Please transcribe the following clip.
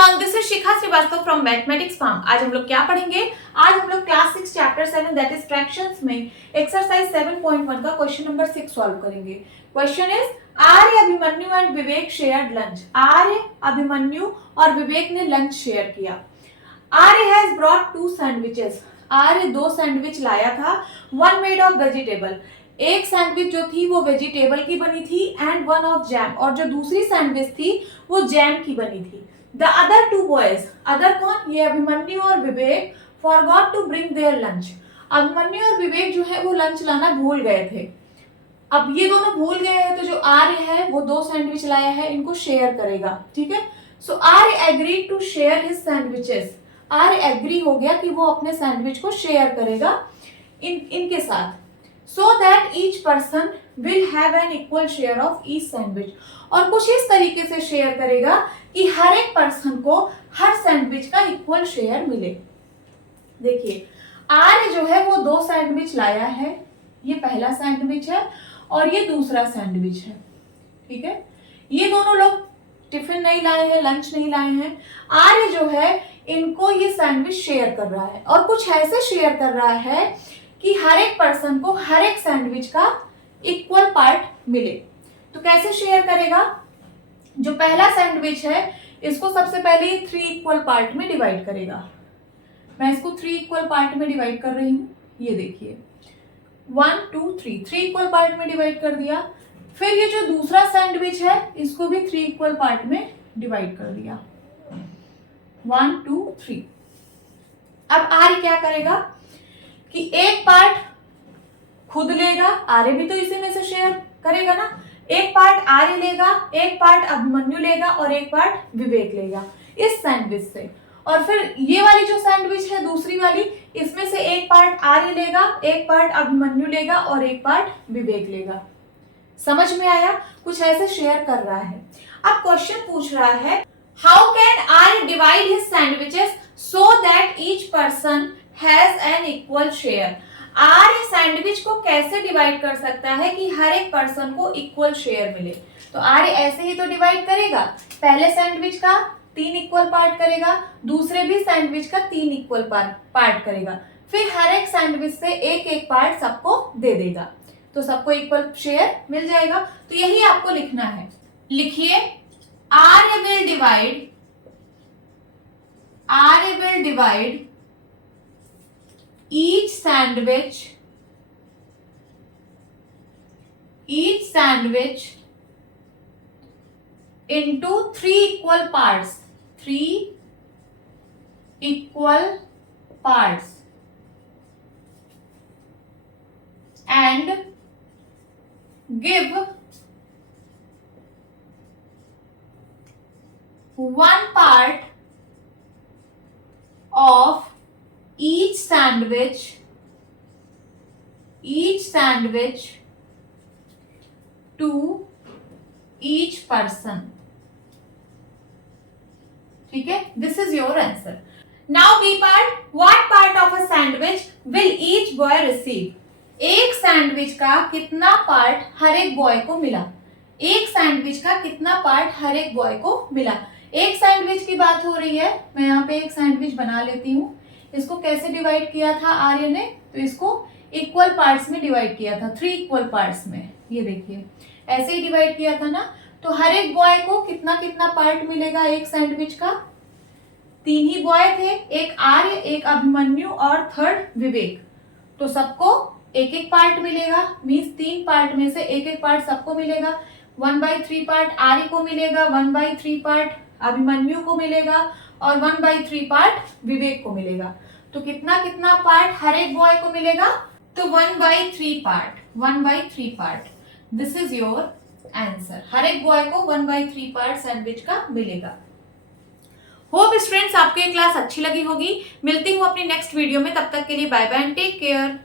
Everyone, this is Shikha Srivastava from mathematics farm. आज हम लोग क्या पढ़ेंगे? आज हम लोग class 6 chapter 7 that is fractions में एक्सरसाइज 7.1 का क्वेश्चन नंबर 6 सॉल्व करेंगे। Question is Arya, Abhimanyu and Vivek shared lunch. Arya, Abhimanyu और विवेक ने लंच शेयर किया। Arya has brought 2 sandwiches. Arya 2 sandwich लाया था। वन मेड ऑफ वेजिटेबल, एक सैंडविच जो थी वो वेजिटेबल की बनी थी, एंड वन ऑफ जैम, और जो दूसरी सैंडविच थी वो जैम की बनी थी। द अदर 2 बॉयज, अदर कौन? ये अभिमन्यु और Vivek, forgot to bring their lunch. Abhimanyu और विवेक जो है वो लंच लाना भूल गए थे। अब ये दोनों भूल गए हैं तो जो आर्य है वो 2 सैंडविच लाया है, इनको शेयर करेगा। ठीक है, so Arya agreed to share his sandwiches. Arya agree हो गया कि वो अपने सैंडविच को शेयर करेगा इनके साथ। So that each person will have an equal share of each sandwich। और कुछ इस तरीके से शेयर करेगा कि हर एक पर्सन को हर सैंडविच का इक्वल शेयर मिले। देखिए, आर्य जो है वो 2 सैंडविच लाया है। ये पहला सैंडविच है और ये दूसरा सैंडविच है। ठीक है, ये दोनों लोग टिफिन नहीं लाए हैं, लंच नहीं लाए हैं। आर्य जो है इनको ये सैंडविच शेयर कर रहा है, और कुछ ऐसे शेयर कर रहा है कि हर एक पर्सन को हर एक सैंडविच का इक्वल पार्ट मिले। तो कैसे शेयर करेगा? जो पहला सैंडविच है इसको सबसे पहले 3 इक्वल पार्ट में डिवाइड करेगा। मैं इसको 3 इक्वल पार्ट में डिवाइड कर रही हूं। ये देखिए 1 2 3 इक्वल पार्ट में डिवाइड कर दिया। फिर ये जो दूसरा सैंडविच है इसको भी 3 इक्वल पार्ट में डिवाइड कर दिया, 1 2 3। अब आर्य क्या करेगा कि एक पार्ट खुद लेगा, आर्य भी तो इसी में से शेयर करेगा ना। एक पार्ट आर्य लेगा, एक पार्ट अभिमन्यु लेगा और एक पार्ट विवेक लेगा इस सैंडविच से। और फिर ये वाली जो सैंडविच है दूसरी वाली, इसमें से एक पार्ट आर्य लेगा, एक पार्ट अभिमन्यु लेगा और एक पार्ट विवेक लेगा। समझ में आया? कुछ ऐसे शेयर कर रहा है। अब क्वेश्चन पूछ रहा है how can Arya divide his sandwiches so that each person has an equal share. Arya sandwich को कैसे डिवाइड कर सकता है कि हर एक पर्सन को इक्वल शेयर मिले? तो आर्य ऐसे ही तो डिवाइड करेगा। पहले सैंडविच का 3 इक्वल पार्ट करेगा, दूसरे भी सैंडविच का 3 इक्वल पार्ट करेगा, फिर हर एक सैंडविच से एक एक पार्ट सबको दे देगा, तो सबको इक्वल शेयर मिल जाएगा। तो यही आपको लिखना है। लिखिए Arya will divide each sandwich into 3 equal parts, 3 equal parts, and give 1 part of each sandwich to each person। ठीक है, this is your answer. Now B part, what part of a sandwich will each boy receive. एक sandwich का कितना part हर एक boy को मिला? एक sandwich का कितना पार्ट हर एक बॉय को मिला? एक सैंडविच की बात हो रही है। मैं यहाँ पे एक सैंडविच बना लेती हूँ। इसको कैसे डिवाइड किया था आर्य ने? तो इसको इक्वल पार्ट्स में डिवाइड किया था, 3 इक्वल पार्ट्स में। ये देखिए ऐसे ही डिवाइड किया था ना। तो हर एक बॉय को कितना कितना पार्ट मिलेगा एक सैंडविच का? 3 ही बॉय थे, एक आर्य, एक अभिमन्यु और थर्ड विवेक, तो सबको एक एक पार्ट मिलेगा। मीन्स 3 पार्ट में से एक एक पार्ट सबको मिलेगा। 1/3 पार्ट आर्य को मिलेगा, 1/3 पार्ट अभिमन्यु को मिलेगा और 1/3 पार्ट विवेक को मिलेगा। तो कितना कितना पार्ट हर एक बॉय को मिलेगा? तो 1/3 part. This is your answer. हर एक बॉय को 1/3 पार्ट सैंडविच का मिलेगा। होप स्टूडेंट्स आपको ये क्लास अच्छी लगी होगी। मिलती हूँ अपनी नेक्स्ट वीडियो में, तब तक के लिए bye bye and take care.